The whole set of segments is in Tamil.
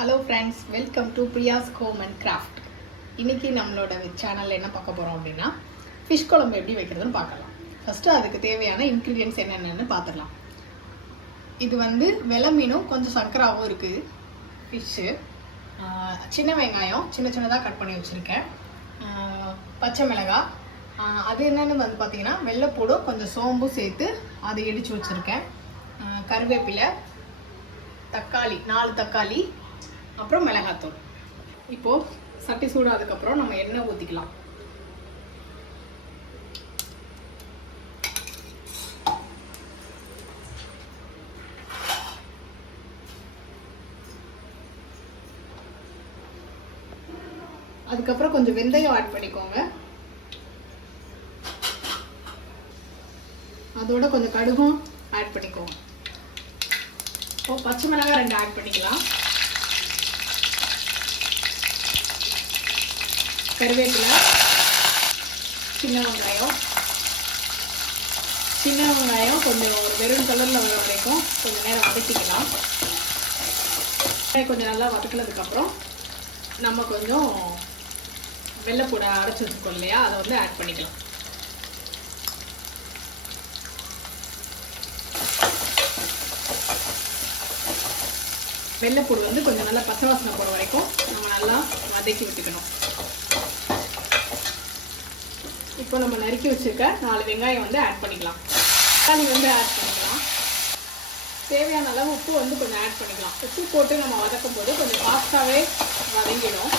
Hello friends, welcome to Priya's home and craft. இன்றைக்கி நம்மளோட சேனலில் என்ன பார்க்க போகிறோம் அப்படின்னா, ஃபிஷ் குழம்பு எப்படி வைக்கிறதுன்னு பார்க்கலாம். ஃபஸ்ட்டு அதுக்கு தேவையான இன்க்ரீடியன்ட்ஸ் என்னென்னு பார்த்துடலாம். இது வெலை மீனும் கொஞ்சம் சங்கராகவும் இருக்குது. ஃபிஷ்ஷு, சின்ன வெங்காயம் சின்ன சின்னதாக கட் பண்ணி வச்சுருக்கேன், பச்சை மிளகாய், அது என்னென்னு பார்த்தீங்கன்னா வெள்ளைப்பூடும் கொஞ்சம் சோம்பும் சேர்த்து அதை இடித்து வச்சுருக்கேன், கருவேப்பிலை, தக்காளி 4 தக்காளி, அப்புறம் மிளகாத்தூள். இப்போது சட்டி சூடானதுக்கப்புறம் நம்ம எண்ணெய் ஊற்றிக்கலாம். அதுக்கப்புறம் கொஞ்சம் வெந்தயம் ஆட் பண்ணிக்கோங்க. அதோட கொஞ்சம் கடுகும் ஆட் பண்ணிக்கோங்க. இப்போ பச்சை மிளகாய் 2 ஆட் பண்ணிக்கலாம். கருவேப்பிலை, சின்ன வெங்காயம் கொஞ்சம் ஒரு வெறும் கலரில் வர வரைக்கும் கொஞ்சம் நேரம் வதக்கிக்கலாம். கொஞ்சம் நல்லா வதக்கினதுக்கப்புறம் நம்ம கொஞ்சம் வெள்ளைப்பூடை அரைச்சி வச்சுக்கோம் இல்லையா, அதை ஆட் பண்ணிக்கலாம். வெள்ளைப்பூடு கொஞ்சம் நல்லா பச்சை வாசனை போகிற வரைக்கும் நம்ம நல்லா வதக்கி விட்டுக்கணும். இப்போ நம்ம நறுக்கி வச்சுருக்க 4 வெங்காயம் ஆட் பண்ணிக்கலாம். தக்காளி ஆட் பண்ணிக்கலாம். தேவையான அளவு உப்பு கொஞ்சம் ஆட் பண்ணிக்கலாம். உப்பு போட்டு நம்ம வதக்கும் போது கொஞ்சம் ஃபாஸ்ட்டாகவே வதங்கிடும்.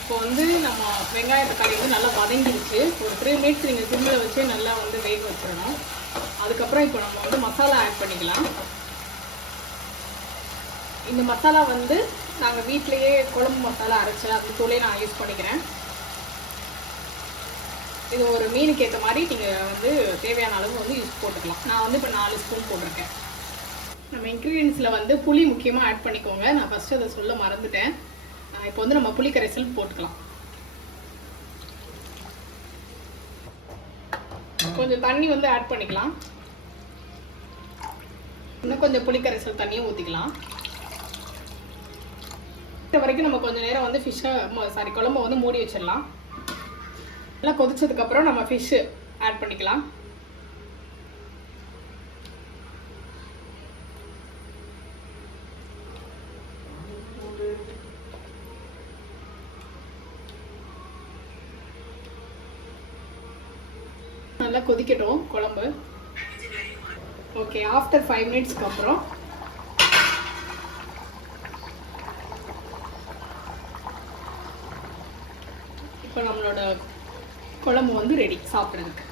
இப்போ நம்ம வெங்காய தக்காளி நல்லா வதங்கிடுச்சு. ஒரு 3 மினிட்ஸ் நீங்கள் சிம்மில் வச்சு நல்லா வேக வச்சிடணும். அதுக்கப்புறம் இப்போ நம்ம மசாலா ஆட் பண்ணிக்கலாம். இந்த மசாலா நாங்கள் வீட்டிலையே குழம்பு மசாலா அரைச்சி அந்த தூளே நான் யூஸ் பண்ணிக்கிறேன். இது ஒரு மீனுக்கு ஏற்ற மாதிரி நீங்கள் தேவையான அளவு யூஸ் போட்டுக்கலாம். நான் இப்போ 4 ஸ்பூன் போட்டிருக்கேன். நம்ம இன்க்ரீடியன்ஸில் புளி முக்கியமாக ஆட் பண்ணிக்கோங்க. நான் ஃபஸ்ட்டு அதை சொல்ல மறந்துட்டேன். இப்போ நம்ம புளி கரைசல் போட்டுக்கலாம். கொஞ்சம் தண்ணி ஆட் பண்ணிக்கலாம். இன்னும் கொஞ்சம் புளி கரைசல் தண்ணியும் ஊற்றிக்கலாம். இது வரைக்கும் நம்ம கொஞ்சம் நேரம் குழம்பு மூடி வச்சிடலாம். நல்லா கொதிச்சதுக்கப்புறம் நம்ம ஃபிஷ்ஷு ஆட் பண்ணிக்கலாம். நல்லா கொதிக்கட்டும் குழம்பு. ஓகே, ஆஃப்டர் 5 மினிட்ஸ்க்கு அப்புறம் இப்போ நம்மளோட குழம்பு ரெடி சாப்பிட்றதுக்கு.